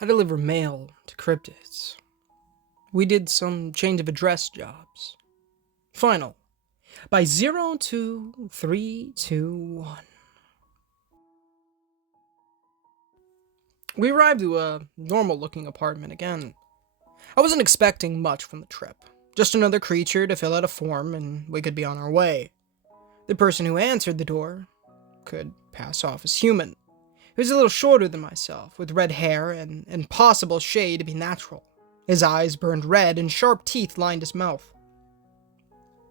I deliver mail to cryptids. We did some change of address jobs. Final. By 02321. We arrived to a normal-looking apartment again. I wasn't expecting much from the trip. Just another creature to fill out a form and we could be on our way. The person who answered the door could pass off as human. He was a little shorter than myself, with red hair and impossible shade to be natural. His eyes burned red and sharp teeth lined his mouth.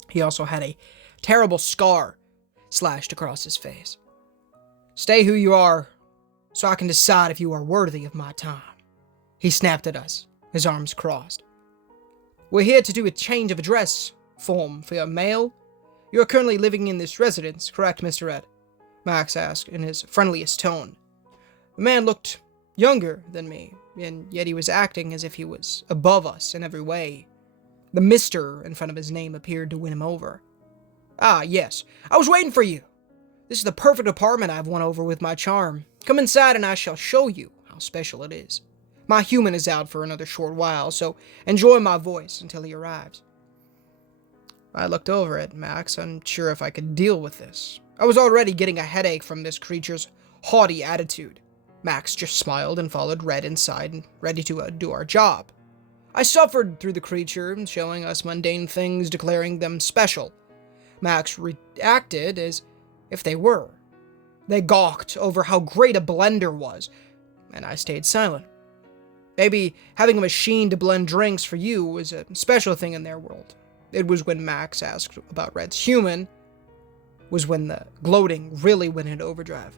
He also had a terrible scar slashed across his face. "Stay who you are, so I can decide if you are worthy of my time," he snapped at us, his arms crossed. "We're here to do a change of address form for your mail. You are currently living in this residence, correct, Mr. Ed?" Max asked in his friendliest tone. The man looked younger than me, and yet he was acting as if he was above us in every way. The Mr. in front of his name appeared to win him over. "Ah, yes, I was waiting for you. This is the perfect apartment I've won over with my charm. Come inside and I shall show you how special it is. My human is out for another short while, so enjoy my voice until he arrives." I looked over at Max, unsure if I could deal with this. I was already getting a headache from this creature's haughty attitude. Max just smiled and followed Red inside, ready to do our job. I suffered through the creature, showing us mundane things, declaring them special. Max reacted as if they were. They gawked over how great a blender was, and I stayed silent. Maybe having a machine to blend drinks for you was a special thing in their world. It was when Max asked about Red's human, was when the gloating really went into overdrive.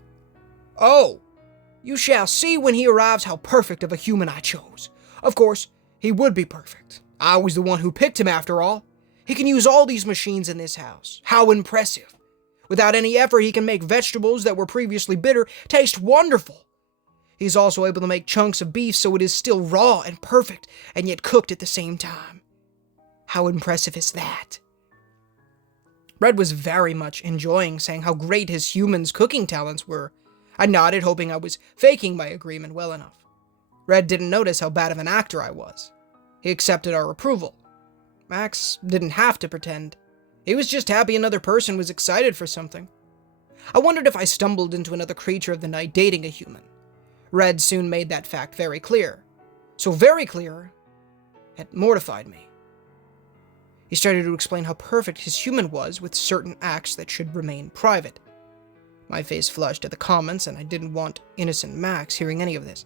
"Oh, you shall see when he arrives how perfect of a human I chose. Of course, he would be perfect. I was the one who picked him after all. He can use all these machines in this house. How impressive. Without any effort, he can make vegetables that were previously bitter taste wonderful. He's also able to make chunks of beef so it is still raw and perfect, and yet cooked at the same time. How impressive is that?" Red was very much enjoying saying how great his human's cooking talents were. I nodded, hoping I was faking my agreement well enough. Red didn't notice how bad of an actor I was. He accepted our approval. Max didn't have to pretend. He was just happy another person was excited for something. I wondered if I stumbled into another creature of the night dating a human. Red soon made that fact very clear. So very clear, it mortified me. He started to explain how perfect his human was with certain acts that should remain private. My face flushed at the comments, and I didn't want innocent Max hearing any of this.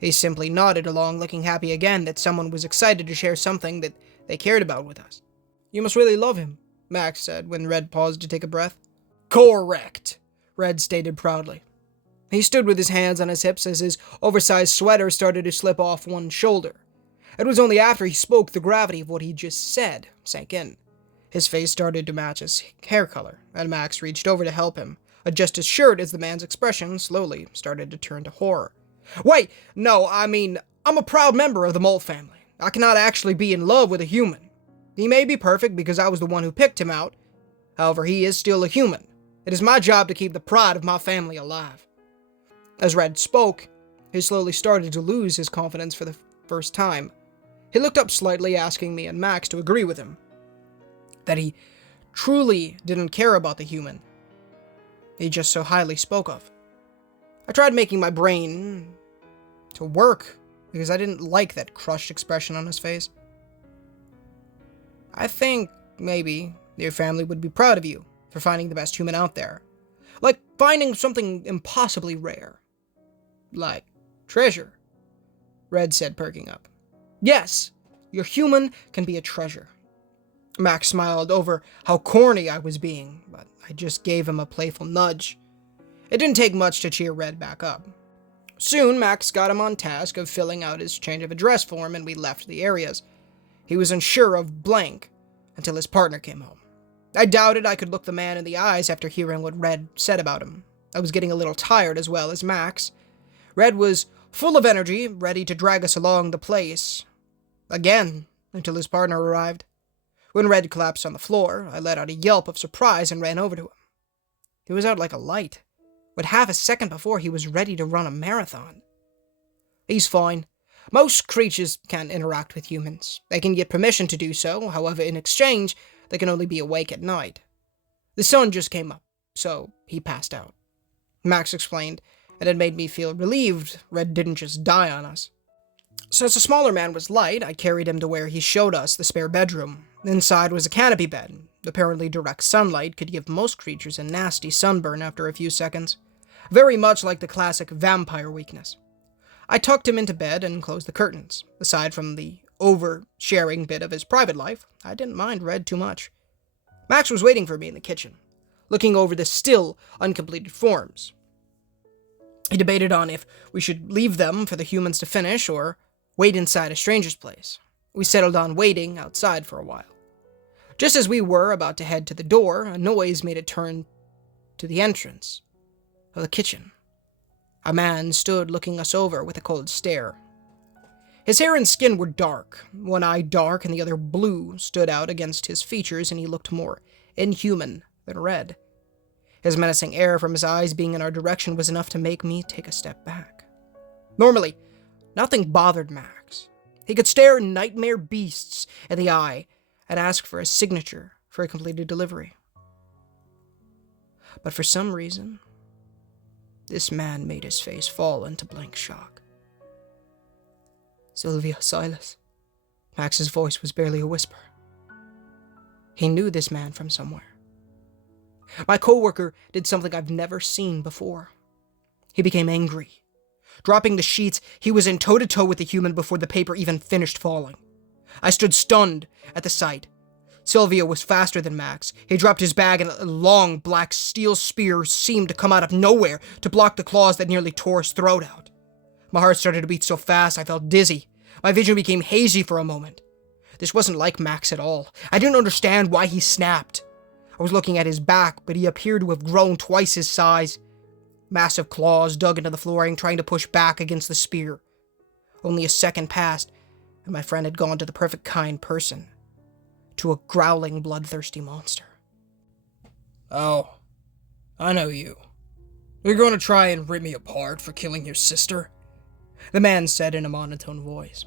He simply nodded along, looking happy again that someone was excited to share something that they cared about with us. "You must really love him," Max said when Red paused to take a breath. "Correct," Red stated proudly. He stood with his hands on his hips as his oversized sweater started to slip off one shoulder. It was only after he spoke the gravity of what he just said sank in. His face started to match his hair color, and Max reached over to help him adjust his shirt as the man's expression slowly started to turn to horror. "Wait, no, I mean, I'm a proud member of the Mole family. I cannot actually be in love with a human. He may be perfect because I was the one who picked him out. However, he is still a human. It is my job to keep the pride of my family alive." As Red spoke, he slowly started to lose his confidence for the first time. He looked up slightly, asking me and Max to agree with him. That he truly didn't care about the human he just so highly spoke of. I tried making my brain to work because I didn't like that crushed expression on his face. "I think, maybe, your family would be proud of you for finding the best human out there. Like finding something impossibly rare. Like treasure," Red said, perking up. "Yes, your human can be a treasure." Max smiled over how corny I was being, but I just gave him a playful nudge. It didn't take much to cheer Red back up. Soon, Max got him on task of filling out his change of address form, and we left the areas. He was unsure of blank until his partner came home. I doubted I could look the man in the eyes after hearing what Red said about him. I was getting a little tired as well as Max. Red was full of energy, ready to drag us along the place again until his partner arrived. When Red collapsed on the floor, I let out a yelp of surprise and ran over to him. He was out like a light. But half a second before, he was ready to run a marathon. He's fine. Most creatures can't interact with humans. They can get permission to do so, however, in exchange, they can only be awake at night. The sun just came up, so he passed out. Max explained, and it made me feel relieved Red didn't just die on us. Since the smaller man was light, I carried him to where he showed us the spare bedroom. Inside was a canopy bed. Apparently direct sunlight could give most creatures a nasty sunburn after a few seconds. Very much like the classic vampire weakness. I tucked him into bed and closed the curtains. Aside from the oversharing bit of his private life, I didn't mind Red too much. Max was waiting for me in the kitchen, looking over the still uncompleted forms. He debated on if we should leave them for the humans to finish or wait inside a stranger's place. We settled on waiting outside for a while. Just as we were about to head to the door, a noise made a turn to the entrance of the kitchen. A man stood looking us over with a cold stare. His hair and skin were dark. One eye dark and the other blue stood out against his features, and he looked more inhuman than Red. His menacing air from his eyes being in our direction was enough to make me take a step back. Normally, nothing bothered Max. He could stare nightmare beasts in the eye and ask for a signature for a completed delivery. But for some reason, this man made his face fall into blank shock. Sylvia, Silas. Max's voice was barely a whisper. He knew this man from somewhere. My coworker did something I've never seen before. He became angry. Dropping the sheets, he was in toe-to-toe with the human before the paper even finished falling. I stood stunned at the sight. Sylvia was faster than Max. He dropped his bag and a long black steel spear seemed to come out of nowhere to block the claws that nearly tore his throat out. My heart started to beat so fast I felt dizzy. My vision became hazy for a moment. This wasn't like Max at all. I didn't understand why he snapped. I was looking at his back, but he appeared to have grown twice his size. Massive claws dug into the flooring, trying to push back against the spear. Only a second passed, and my friend had gone to the perfect kind person. To a growling, bloodthirsty monster. Oh, I know you. You're going to try and rip me apart for killing your sister? The man said in a monotone voice.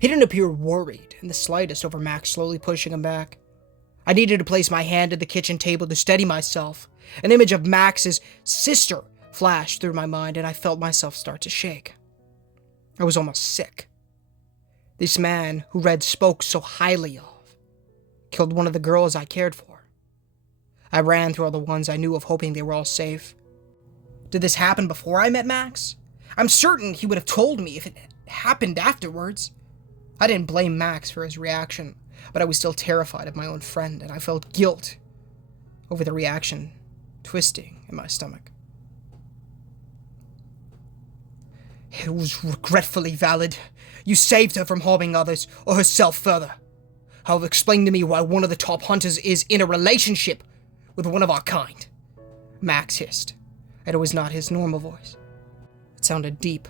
He didn't appear worried in the slightest over Max slowly pushing him back. I needed to place my hand at the kitchen table to steady myself. An image of Max's sister flashed through my mind, and I felt myself start to shake. I was almost sick. This man who Red spoke so highly of killed one of the girls I cared for. I ran through all the ones I knew of, hoping they were all safe. Did this happen before I met Max? I'm certain he would have told me if it happened afterwards. I didn't blame Max for his reaction, but I was still terrified of my own friend, and I felt guilt over the reaction twisting in my stomach. It was regretfully valid. You saved her from harming others, or herself further. However, explain to me why one of the top hunters is in a relationship with one of our kind. Max hissed, and it was not his normal voice. It sounded deep,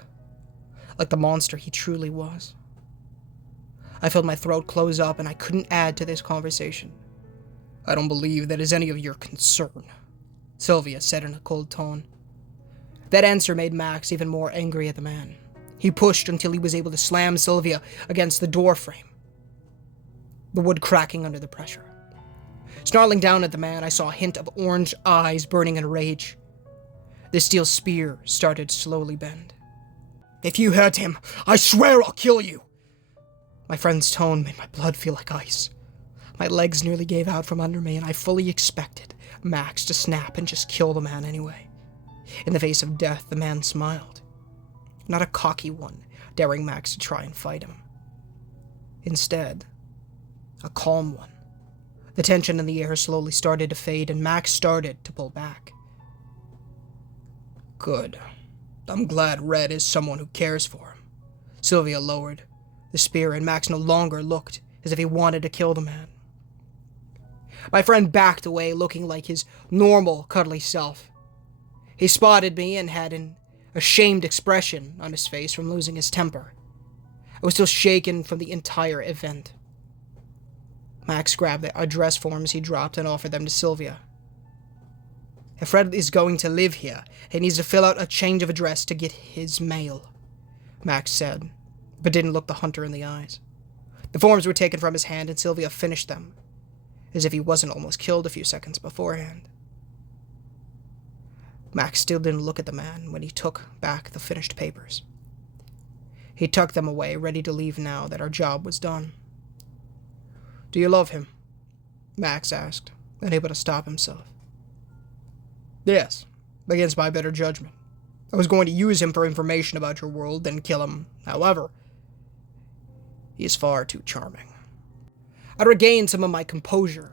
like the monster he truly was. I felt my throat close up, and I couldn't add to this conversation. I don't believe that is any of your concern, Sylvia said in a cold tone. That answer made Max even more angry at the man. He pushed until he was able to slam Sylvia against the door frame, the wood cracking under the pressure. Snarling down at the man, I saw a hint of orange eyes burning in rage. The steel spear started to slowly bend. If you hurt him, I swear I'll kill you. My friend's tone made my blood feel like ice. My legs nearly gave out from under me, and I fully expected Max to snap and just kill the man anyway. In the face of death, the man smiled. Not a cocky one, daring Max to try and fight him. Instead, a calm one. The tension in the air slowly started to fade, and Max started to pull back. Good. I'm glad Red is someone who cares for him. Sylvia lowered the spear, and Max no longer looked as if he wanted to kill the man. My friend backed away, looking like his normal, cuddly self. He spotted me and had an ashamed expression on his face from losing his temper. I was still shaken from the entire event. Max grabbed the address forms he dropped and offered them to Sylvia. If Red is going to live here, he needs to fill out a change of address to get his mail. Max said, but didn't look the hunter in the eyes. The forms were taken from his hand and Sylvia finished them, as if he wasn't almost killed a few seconds beforehand. Max still didn't look at the man when he took back the finished papers. He tucked them away, ready to leave now that our job was done. "Do you love him?" Max asked, unable to stop himself. "Yes, against my better judgment. I was going to use him for information about your world, then kill him. However, he is far too charming." I regained some of my composure.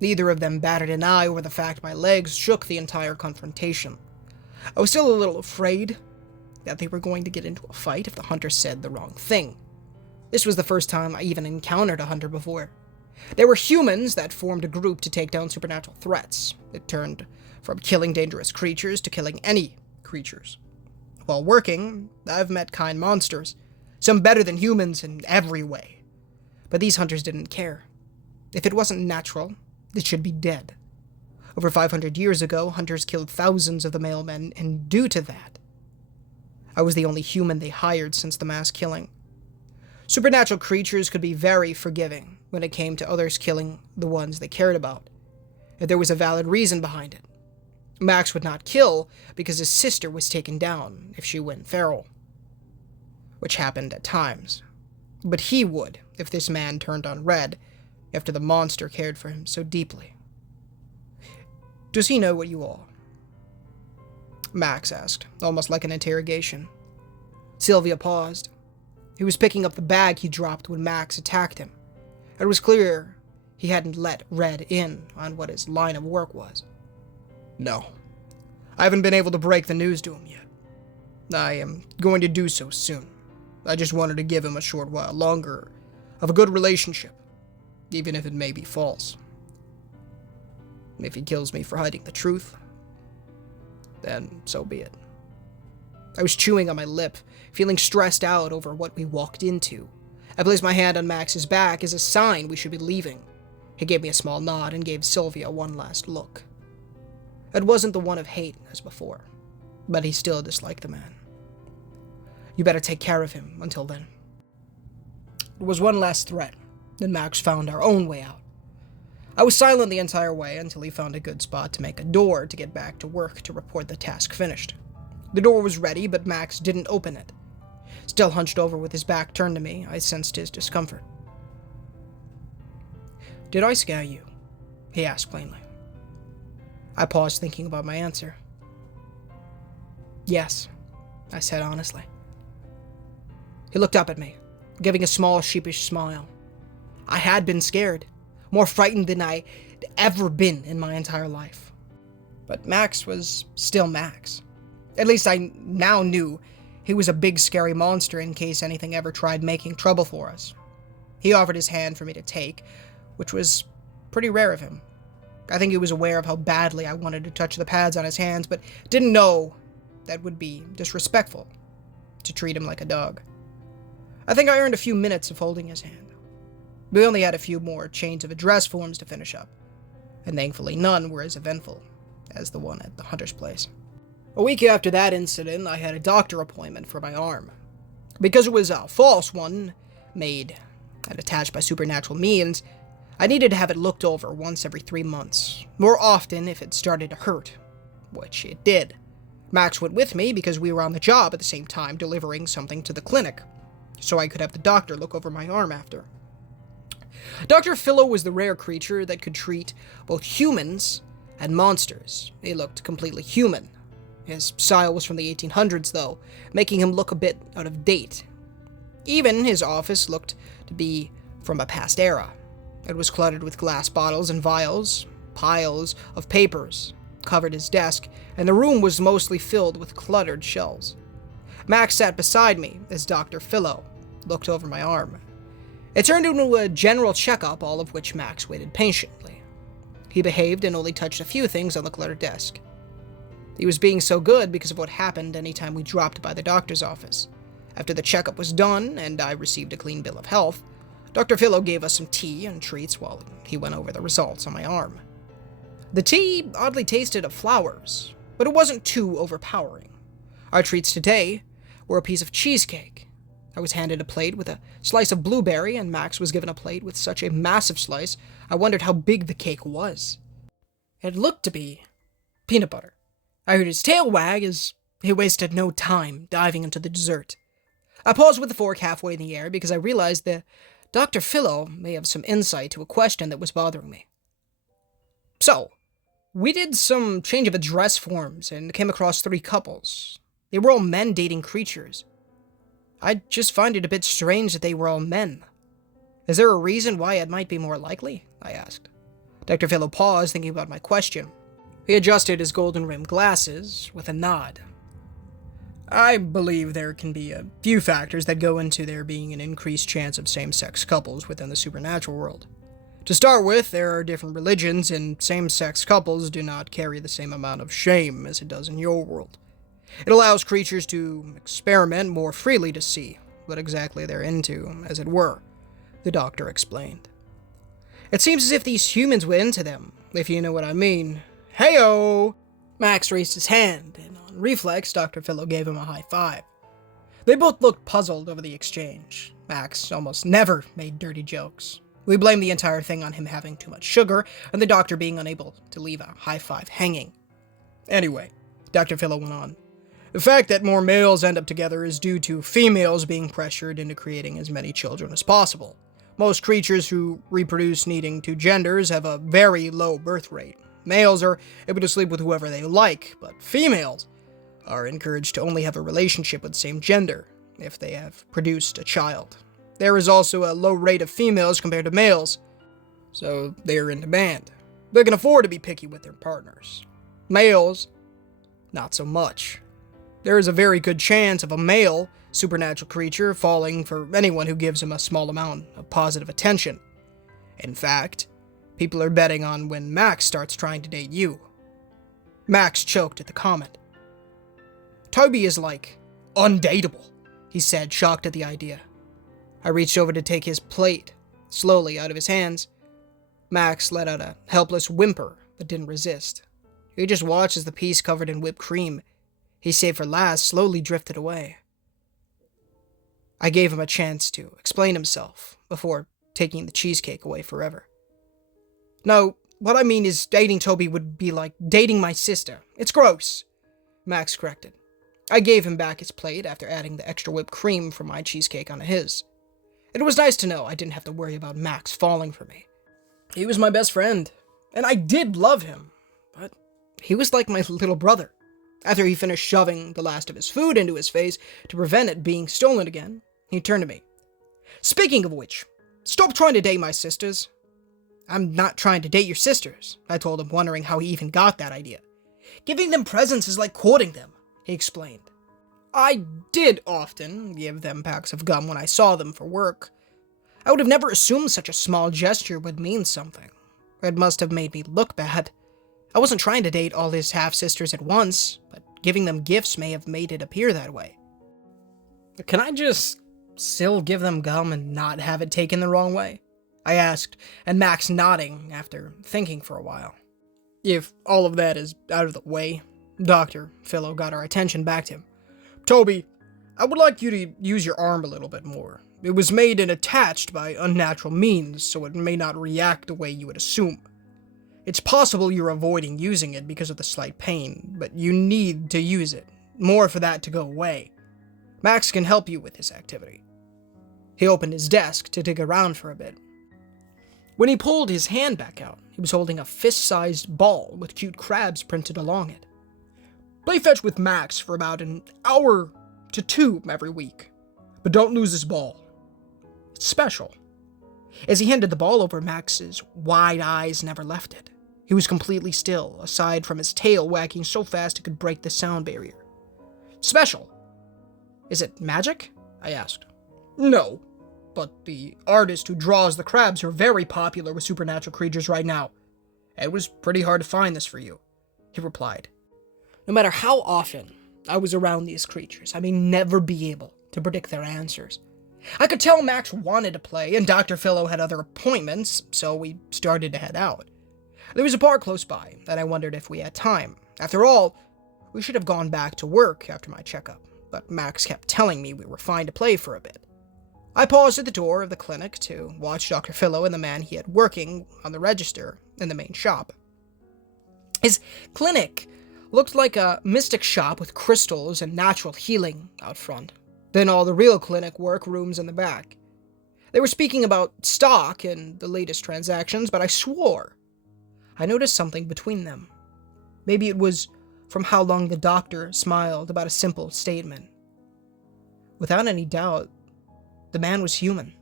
Neither of them batted an eye over the fact my legs shook the entire confrontation. I was still a little afraid that they were going to get into a fight if the hunter said the wrong thing. This was the first time I even encountered a hunter before. They were humans that formed a group to take down supernatural threats. It turned from killing dangerous creatures to killing any creatures. While working, I've met kind monsters, some better than humans in every way. But these hunters didn't care. If it wasn't natural, it should be dead. Over 500 years ago, hunters killed thousands of the male men, and due to that, I was the only human they hired since the mass killing. Supernatural creatures could be very forgiving when it came to others killing the ones they cared about, if there was a valid reason behind it. Max would not kill because his sister was taken down if she went feral, which happened at times. But he would if this man turned on red after the monster cared for him so deeply. "Does he know what you are?" Max asked, almost like an interrogation. Sylvia paused. He was picking up the bag he dropped when Max attacked him. It was clear he hadn't let Red in on what his line of work was. "No. I haven't been able to break the news to him yet. I am going to do so soon. I just wanted to give him a short while longer of a good relationship, even if it may be false. If he kills me for hiding the truth, then so be it." I was chewing on my lip, feeling stressed out over what we walked into. I placed my hand on Max's back as a sign we should be leaving. He gave me a small nod and gave Sylvia one last look. It wasn't the one of hate as before, but he still disliked the man. "You better take care of him until then." It was one last threat, then Max found our own way out. I was silent the entire way until he found a good spot to make a door to get back to work to report the task finished. The door was ready, but Max didn't open it. Still hunched over with his back turned to me, I sensed his discomfort. "Did I scare you?" he asked plainly. I paused, thinking about my answer. "Yes," I said honestly. He looked up at me, giving a small sheepish smile. I had been scared, more frightened than I'd ever been in my entire life. But Max was still Max. At least I now knew he was a big scary monster in case anything ever tried making trouble for us. He offered his hand for me to take, which was pretty rare of him. I think he was aware of how badly I wanted to touch the pads on his hands, but didn't know that would be disrespectful to treat him like a dog. I think I earned a few minutes of holding his hand. We only had a few more chains of address forms to finish up, and thankfully none were as eventful as the one at the hunter's place. A week after that incident, I had a doctor appointment for my arm. Because it was a false one, made and attached by supernatural means, I needed to have it looked over once every 3 months, more often if it started to hurt, which it did. Max went with me because we were on the job at the same time delivering something to the clinic, so I could have the doctor look over my arm after. Dr. Philo was the rare creature that could treat both humans and monsters. He looked completely human. His style was from the 1800s, though, making him look a bit out of date. Even his office looked to be from a past era. It was cluttered with glass bottles and vials. Piles of papers covered his desk, and the room was mostly filled with cluttered shelves. Max sat beside me as Dr. Philo looked over my arm. It turned into a general checkup, all of which Max waited patiently. He behaved and only touched a few things on the cluttered desk. He was being so good because of what happened anytime we dropped by the doctor's office. After the checkup was done, and I received a clean bill of health, Dr. Philo gave us some tea and treats while he went over the results on my arm. The tea oddly tasted of flowers, but it wasn't too overpowering. Our treats today were a piece of cheesecake I was handed a plate with a slice of blueberry, and Max was given a plate with such a massive slice, I wondered how big the cake was. It looked to be peanut butter. I heard his tail wag as he wasted no time diving into the dessert. I paused with the fork halfway in the air because I realized that Dr. Philo may have some insight to a question that was bothering me. So, we did some change of address forms and came across 3 couples. They were all men dating creatures. I just find it a bit strange that they were all men. Is there a reason why it might be more likely? I asked. Dr. Philo paused, thinking about my question. He adjusted his golden-rimmed glasses with a nod. I believe there can be a few factors that go into there being an increased chance of same-sex couples within the supernatural world. To start with, there are different religions, and same-sex couples do not carry the same amount of shame as it does in your world. It allows creatures to experiment more freely to see what exactly they're into, as it were, the doctor explained. It seems as if these humans were into them, if you know what I mean. Heyo! Max raised his hand, and on reflex, Dr. Philo gave him a high five. They both looked puzzled over the exchange. Max almost never made dirty jokes. We blamed the entire thing on him having too much sugar, and the doctor being unable to leave a high five hanging. Anyway, Dr. Philo went on. The fact that more males end up together is due to females being pressured into creating as many children as possible. Most creatures who reproduce needing 2 genders have a very low birth rate. Males are able to sleep with whoever they like, but females are encouraged to only have a relationship with the same gender if they have produced a child. There is also a low rate of females compared to males, so they are in demand. They can afford to be picky with their partners. Males, not so much. There is a very good chance of a male supernatural creature falling for anyone who gives him a small amount of positive attention. In fact, people are betting on when Max starts trying to date you. Max choked at the comment. Toby is like, undateable, he said, shocked at the idea. I reached over to take his plate, slowly out of his hands. Max let out a helpless whimper, but didn't resist. He just watched as the piece covered in whipped cream he saved for last slowly drifted away. I gave him a chance to explain himself before taking the cheesecake away forever. No, what I mean is dating Toby would be like dating my sister. It's gross, Max corrected. I gave him back his plate after adding the extra whipped cream from my cheesecake onto his. It was nice to know I didn't have to worry about Max falling for me. He was my best friend, and I did love him, but he was like my little brother. After he finished shoving the last of his food into his face to prevent it being stolen again, he turned to me. Speaking of which, stop trying to date my sisters. I'm not trying to date your sisters, I told him, wondering how he even got that idea. Giving them presents is like courting them, he explained. I did often give them packs of gum when I saw them for work. I would have never assumed such a small gesture would mean something. It must have made me look bad. I wasn't trying to date all his half-sisters at once, but giving them gifts may have made it appear that way. Can I just still give them gum and not have it taken the wrong way? I asked, and Max nodding after thinking for a while. If all of that is out of the way, Dr. Philo got our attention back to him. Toby, I would like you to use your arm a little bit more. It was made and attached by unnatural means, so it may not react the way you would assume. It's possible you're avoiding using it because of the slight pain, but you need to use it, more for that to go away. Max can help you with this activity. He opened his desk to dig around for a bit. When he pulled his hand back out, he was holding a fist-sized ball with cute crabs printed along it. Play fetch with Max for about an hour to 2 every week, but don't lose this ball. It's special. As he handed the ball over, Max's wide eyes never left it. He was completely still, aside from his tail wagging so fast it could break the sound barrier. Special? Is it magic? I asked. No, but the artist who draws the crabs are very popular with supernatural creatures right now. It was pretty hard to find this for you, he replied. No matter how often I was around these creatures, I may never be able to predict their answers. I could tell Max wanted to play, and Dr. Philo had other appointments, so we started to head out. There was a bar close by, and I wondered if we had time. After all, we should have gone back to work after my checkup, but Max kept telling me we were fine to play for a bit. I paused at the door of the clinic to watch Dr. Philo and the man he had working on the register in the main shop. His clinic looked like a mystic shop with crystals and natural healing out front. Then all the real clinic work rooms in the back. They were speaking about stock and the latest transactions, but I swore I noticed something between them. Maybe it was from how long the doctor smiled about a simple statement. Without any doubt, the man was human.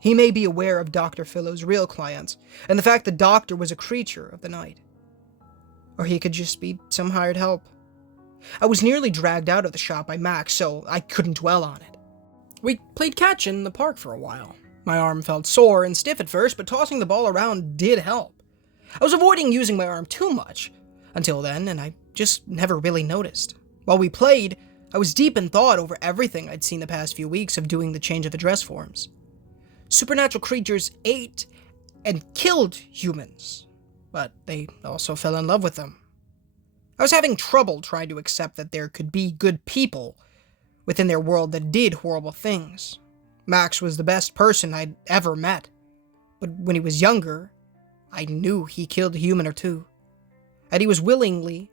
He may be aware of Dr. Philo's real clients, and the fact the doctor was a creature of the night. Or he could just be some hired help. I was nearly dragged out of the shop by Max, so I couldn't dwell on it. We played catch in the park for a while. My arm felt sore and stiff at first, but tossing the ball around did help. I was avoiding using my arm too much until then, and I just never really noticed. While we played, I was deep in thought over everything I'd seen the past few weeks of doing the change of address forms. Supernatural creatures ate and killed humans, but they also fell in love with them. I was having trouble trying to accept that there could be good people within their world that did horrible things. Max was the best person I'd ever met, but when he was younger, I knew he killed a human or two, and he was willingly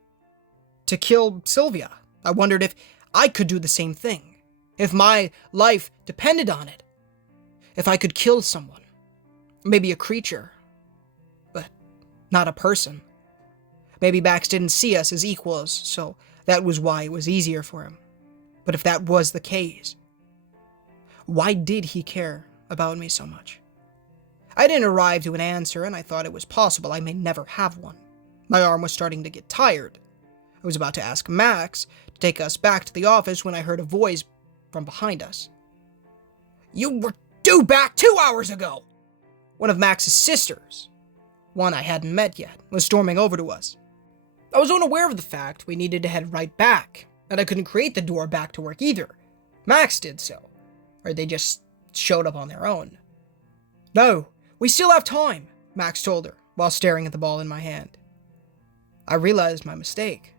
to kill Sylvia. I wondered if I could do the same thing, if my life depended on it, if I could kill someone, maybe a creature, but not a person. Maybe Max didn't see us as equals, so that was why it was easier for him. But if that was the case, why did he care about me so much? I didn't arrive to an answer, and I thought it was possible I may never have one. My arm was starting to get tired. I was about to ask Max to take us back to the office when I heard a voice from behind us. "You were due back 2 hours ago!" One of Max's sisters, one I hadn't met yet, was storming over to us. I was unaware of the fact we needed to head right back, and I couldn't create the door back to work either. Max did so, or they just showed up on their own. "No, we still have time," Max told her, while staring at the ball in my hand. I realized my mistake.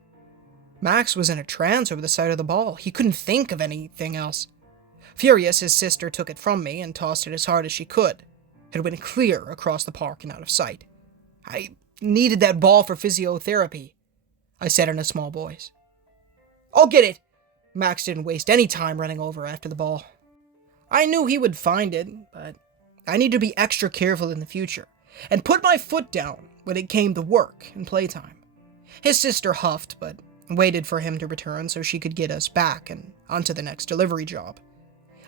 Max was in a trance over the sight of the ball. He couldn't think of anything else. Furious, his sister took it from me and tossed it as hard as she could. It went clear across the park and out of sight. "I needed that ball for physiotherapy," I said in a small voice. "I'll get it." Max didn't waste any time running over after the ball. I knew he would find it, but I need to be extra careful in the future, and put my foot down when it came to work and playtime. His sister huffed, but waited for him to return so she could get us back and onto the next delivery job.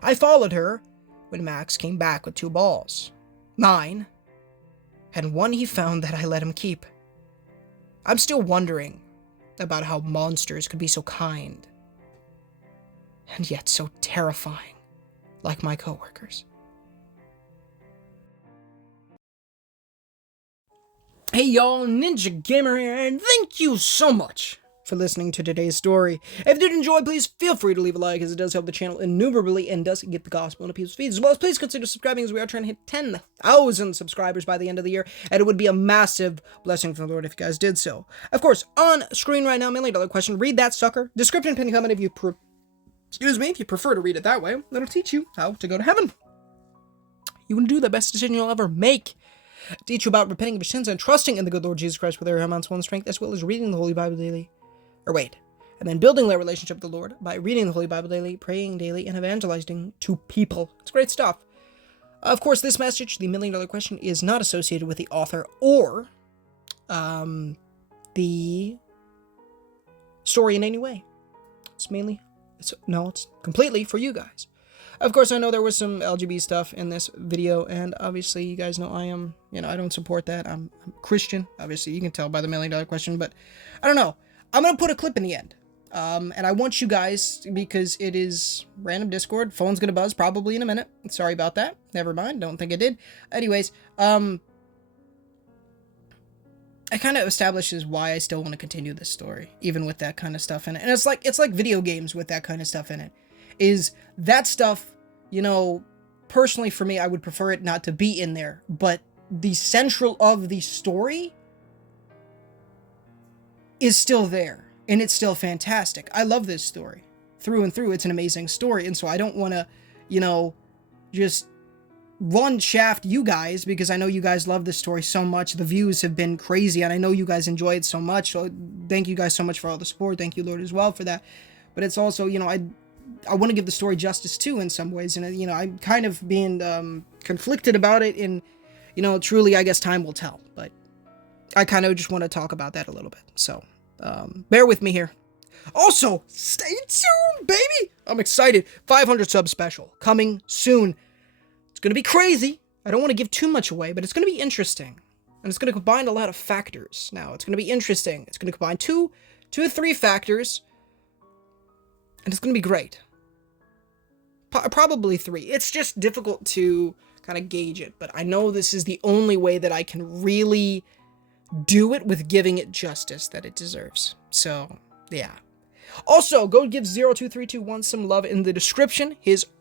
I followed her when Max came back with 2 balls. Mine, and one he found that I let him keep. I'm still wondering about how monsters could be so kind, and yet so terrifying, like my coworkers. Hey y'all, Ninja Gamer here, and thank you so much for listening to today's story. If you did enjoy, please feel free to leave a like, as it does help the channel innumerably and does get the gospel into people's feeds. As well as please consider subscribing, as we are trying to hit 10,000 subscribers by the end of the year, and it would be a massive blessing from the Lord if you guys did so. Of course, on screen right now, $1 million question, read that sucker. Description, pin comment if you prefer to read it that way. That'll teach you how to go to heaven. You want to do the best decision you'll ever make. Teach you about repenting of your sins and trusting in the good Lord Jesus Christ with every ounce of strength, as well as reading the Holy Bible daily. And then building their relationship with the Lord by reading the Holy Bible daily, praying daily, and evangelizing to people. It's great stuff. Of course, this message, the $1 million question, is not associated with the author or the story in any way. It's completely for you guys. Of course, I know there was some LGBT stuff in this video, and obviously you guys know I am, I don't support that. I'm Christian. Obviously, you can tell by the $1 million question, but I don't know. I'm going to put a clip in the end. And I want you guys, because it is random Discord, phone's going to buzz probably in a minute. Sorry about that. Never mind. Don't think it did. Anyways, it kind of establishes why I still want to continue this story, even with that kind of stuff in it. And it's like video games with that kind of stuff in it. Is that stuff, personally for me, I would prefer it not to be in there, but the central of the story is still there, and it's still fantastic. I love this story through and through. It's an amazing story, and so I don't want to, just run shaft you guys, because I know you guys love this story so much. The views have been crazy, and I know you guys enjoy it so much. So thank you guys so much for all the support. Thank you, Lord, as well for that. But it's also, you know, I want to give the story justice too in some ways, and you know, I'm kind of being conflicted about it. And you know, truly, I guess time will tell. But I kind of just want to talk about that a little bit. So bear with me here. Also, stay tuned, baby. I'm excited. 500 sub special coming soon. It's going to be crazy. I don't want to give too much away, but it's going to be interesting. And it's going to combine a lot of factors. Now, it's going to be interesting. It's going to combine two to three factors. And it's going to be great. Probably three. It's just difficult to kind of gauge it. But I know this is the only way that I can really do it with giving it justice that it deserves. So, yeah. Also, go give 02321 some love in the description.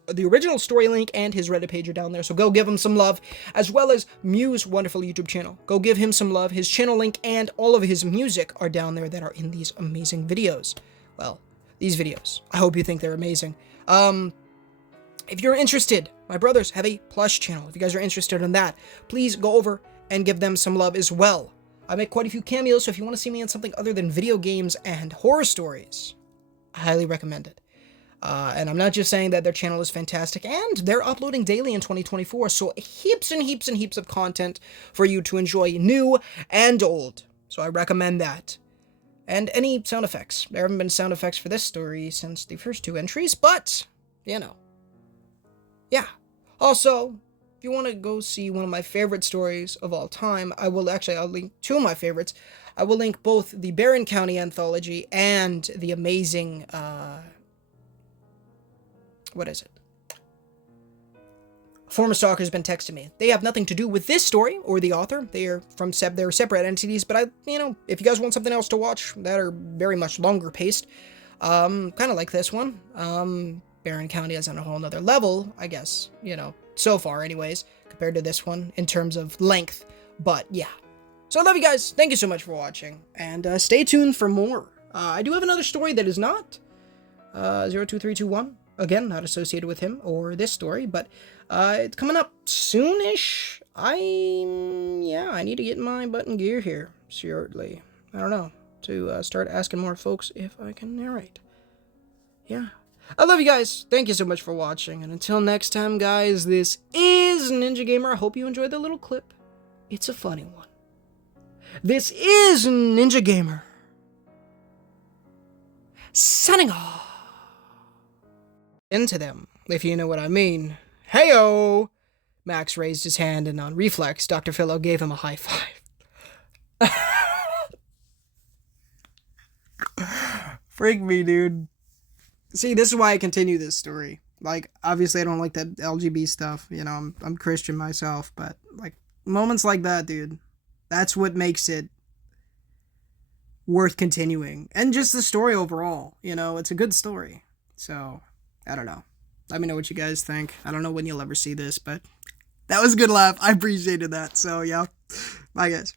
The original story link and his Reddit page are down there, so go give him some love, as well as Mew's wonderful YouTube channel. Go give him some love. His channel link and all of his music are down there that are in these amazing videos. Well, these videos. I hope you think they're amazing. If you're interested, my brothers have a plush channel. If you guys are interested in that, please go over and give them some love as well. I make quite a few cameos, so if you want to see me in something other than video games and horror stories, I highly recommend it. And I'm not just saying that their channel is fantastic, and they're uploading daily in 2024, so heaps and heaps and heaps of content for you to enjoy, new and old. So I recommend that. And any sound effects. There haven't been sound effects for this story since the first two entries, but, you know. Yeah. Also, if you want to go see one of my favorite stories of all time, I'll link two of my favorites. I will link both the Barron County Anthology and the amazing, what is it? Former Stalker's been texting me. They have nothing to do with this story or the author. They're separate entities, but if you guys want something else to watch that are very much longer paced, kind of like this one, Barron County is on a whole nother level, I guess, you know, so far anyways, compared to this one in terms of length, but yeah. So I love you guys. Thank you so much for watching, and stay tuned for more. I do have another story that is not 02321. Again, not associated with him or this story, but it's coming up soonish. I need to get my button gear here shortly. I don't know, to start asking more folks if I can narrate. Yeah. I love you guys. Thank you so much for watching, and until next time, guys, this is Ninja Gamer. I hope you enjoyed the little clip. It's a funny one. This is Ninja Gamer, signing off. Into them, if you know what I mean. Heyo! Max raised his hand, and on reflex, Dr. Philo gave him a high five. Freak me, dude. See, this is why I continue this story. Like, obviously I don't like that LGB stuff, you know, I'm Christian myself, but, like, moments like that, dude, that's what makes it worth continuing. And just the story overall, you know, it's a good story. So, I don't know. Let me know what you guys think. I don't know when you'll ever see this, but that was a good laugh. I appreciated that. So, yeah. Bye, guys.